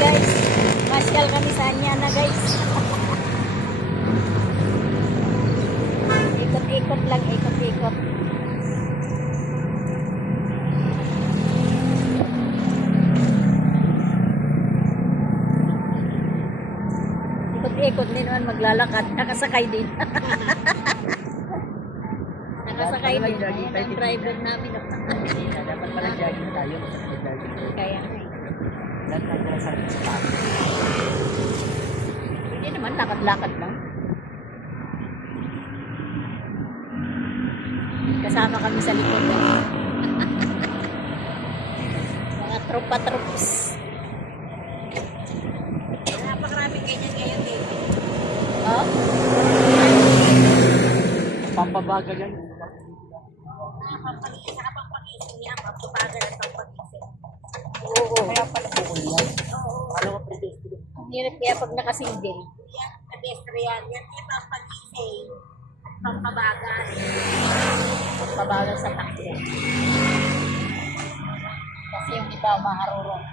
guys. Masyal kami sa Anyana guys. Ikot-ikot lang, ikot-ikot. Ikot-ikot din naman maglalakad. Nakasakay din. Nakasakay din. Ayan ang driver namin. Dapat pala jogging tayo. Kaya nga eh. Lahat na pala sa spot. Hindi naman, lakad-lakad lang. Kasama kami sa likod. Mga tropa-tropis. Napakaraming ganyan ngayon eh. Oh? Pampabaga yan. Nakapagpagising niya, pampabagal at pampagising. Oo. Kaya pala po yan. Oo. Alam ko pretest. Ang hirap kaya pag nakasindil. Yan, pedestrian. Yan yung pampagising at pampabagal. Pabagal sa takbo. Kasi yung iba maharurong.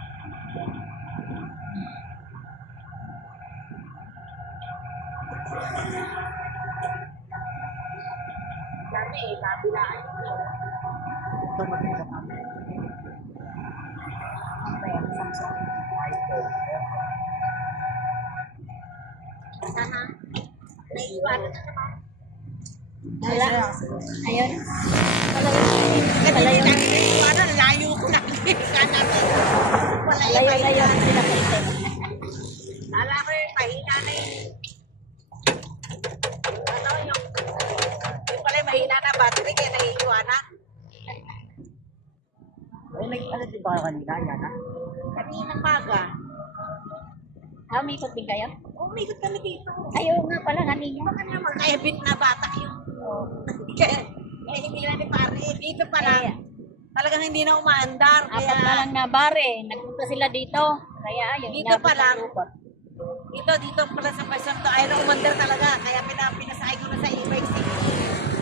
Dami eh, kabilaan yun. Ito maganda ka. Ang ba yan? Samsung. iPhone. Sana, naiiwanan na naman. Wala. Ayun. Kasi Palayo. hindi natin naiiwanan, layo ko na. Sana, wala yung Layo-layo mahina. sila kasi. Kala ko yung mahina na yun. Ano yung pala yung mahina na battery kaya naiiwanan. Ay, ano din ba kayo kanina? Yan ha? Kaninang maga. Ah, umikot din kayo? Umikot kami dito. Ayaw nga pala kanina. Baka naman kaya bit na bata yun. Kaya hindi na ni pare. Dito pala. Talagang hindi na umaandar. Apat na Kaya lang na bare. Nagpunta sila dito. Kaya ayun. Dito inabot pa ng lang. lupot. dito pala sa Quezon to. Ayaw na umandar talaga. Kaya pinasakay ko na sa e-bike city.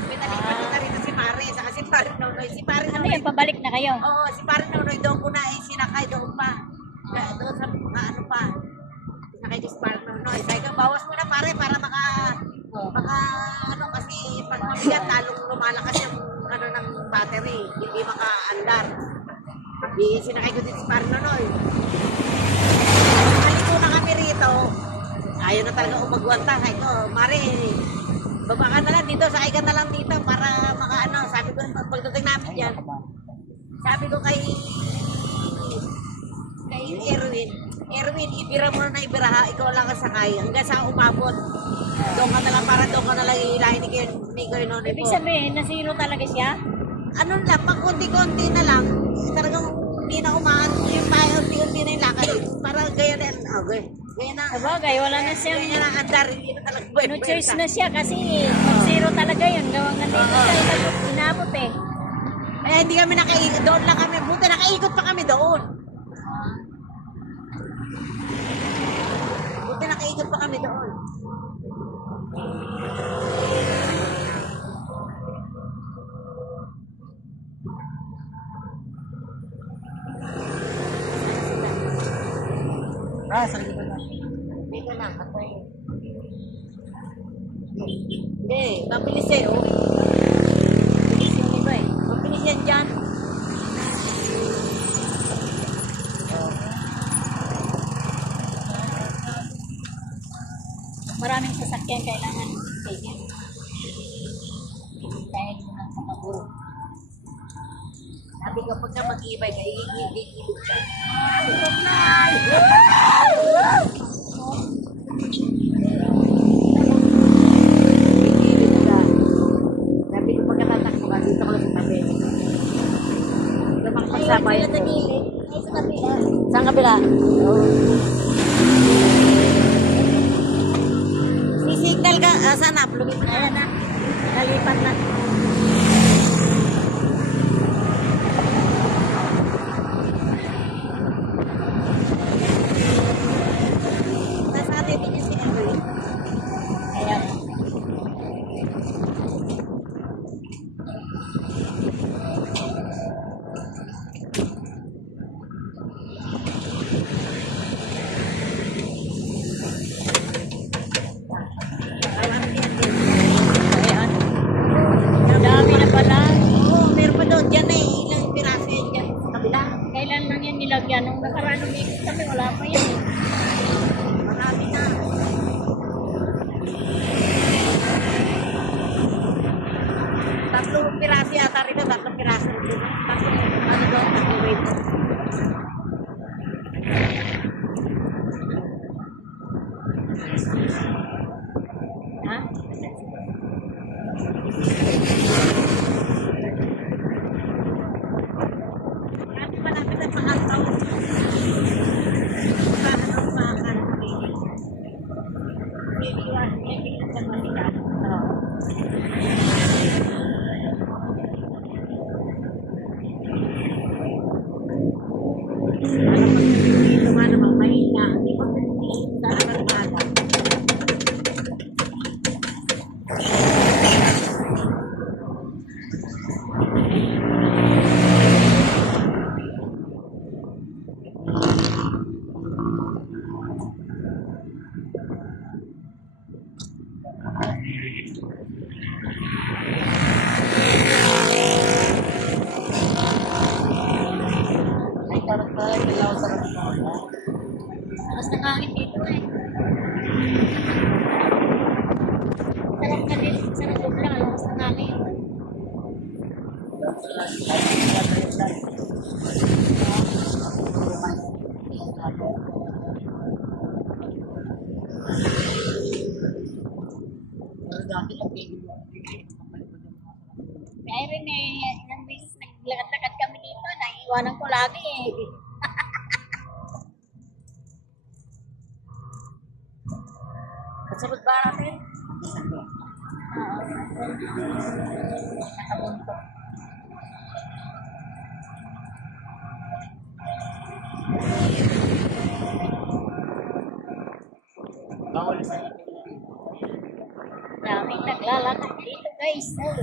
Pinalipat ko na rito si Pare. Saka si Pare Nonoy. Si Pare Ano Nonoy. yan? Pabalik na kayo? Oo, si Pare Nonoy doon ko na sinakay doon pa. Kaya doon sa mga ano pa. Sinakay ko si Pare Nonoy. Sabi ko, bawas mo na pare para maka ano kasi pag mabigat talong lumalakas yung ano ng battery. Hindi makaandar. Sinakay ko din si Pare Nonoy. Naliko na kami rito. Ayaw na talaga umagwanta. Sabi ko, Mare, baba ka na lang dito, sakay ka na lang dito para makaano. Sabi ko, pagdating namin dyan, sabi ko kay Erwin, ibira mo na ibiraha, ikaw lang ang sakay hanggang sa umabot. Doon ka na lang, para doon ka na lang iilahin ni Kuya Nonoy Ibig po. sabihin, nasiro talaga siya? Ano lang, pag konti-konti na lang, talagang hindi na umaan, yung tayo, unti-unti na yung lakad. Parang gaya na yan, gaya na. Sabagay, wala na siyang... Gaya na andar, hindi na talaga buhay. No choice na siya kasi mag-zero talaga yun. Gawang nga dito siya inabot eh. Kaya hindi kami nakaikot, doon lang kami, buti nakaikot pa kami doon. Buti nakaikot pa kami doon. Sa likod na. Dito na, ako eh. Hindi, mabilis eh, oh. Mabilis yung iba eh. Mabilis yan dyan. Maraming sasakyan kailangan tigil. Dahil yun ang makaburo. Sabi ko, pagka mag-ibay ka, iigilid ka. Iigilid ka. Sabi ko, pagka tatakbo ka, dito ko lang sa tabi. Ito mga pagsabay. Ayun, sila sa gilid. Ay, sa kabila. Saan kabila? Sisignal ka, saan na? Ayan na. Nalipat na. Nasa atin din yung sinagay. Ayan. kami, wala pa yan eh. Marami na. Tatlong piraso yata rin. Tatlong piraso. Tatlong, ano doon, tatlong weight. Ha? Marami malapit ang makantaw. Bakit ang makantaw? Iiwan niya, tingnan sa kanila. Oo. Dito nga namang mahina. Hindi pa pinitiis talaga ng aga. Ay, parang tayo, kailangan sa kanila. Lakas ng hangin dito eh. Sarap ka din, sarap ko lang, lakas ng hangin. Pero dati, napigil mo. Kaya rin eh, ilang beses naglakad-lakad kami dito, naiiwanan ko lagi eh. Kasunod ba natin? Oo, nakabunto. Bawal sa Daming naglalakad dito guys. Oh.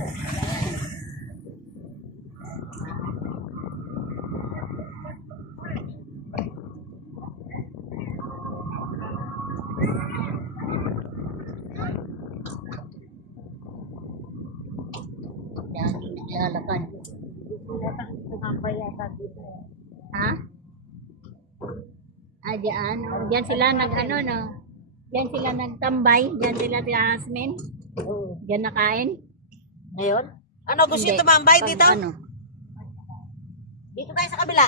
Daming naglalakad. Tumambay yata dito. Ha? Ah, diyan. Oh, diyan sila nag-ano, no? Diyan sila nagtambay. Diyan sila Jasmine. Oo. Diyan nakain. Ngayon? Ano, gusto Hindi. nyo tumambay Pag dito? Ano? Dito tayo sa kabila.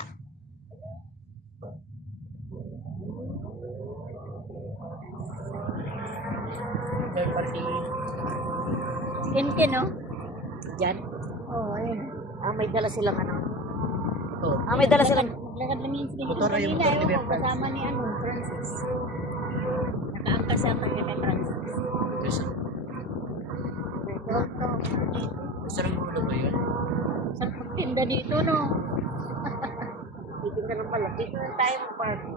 Third party. Kinkin, no? Diyan. Oo, oh, ayun. Ah, may dala silang ano. Ito. Ah, may dala silang... Naglakad lang yun si Kinkin Motor na yung kanina. motor ni Ewan ko, Bert kasama ni ano, Francis. Nakaangkas sa pagka kay Francis. Sarang ulo ba yun? Sa pagtinda dito, no? Dito ka lang pala. Dito na tayo mag-party.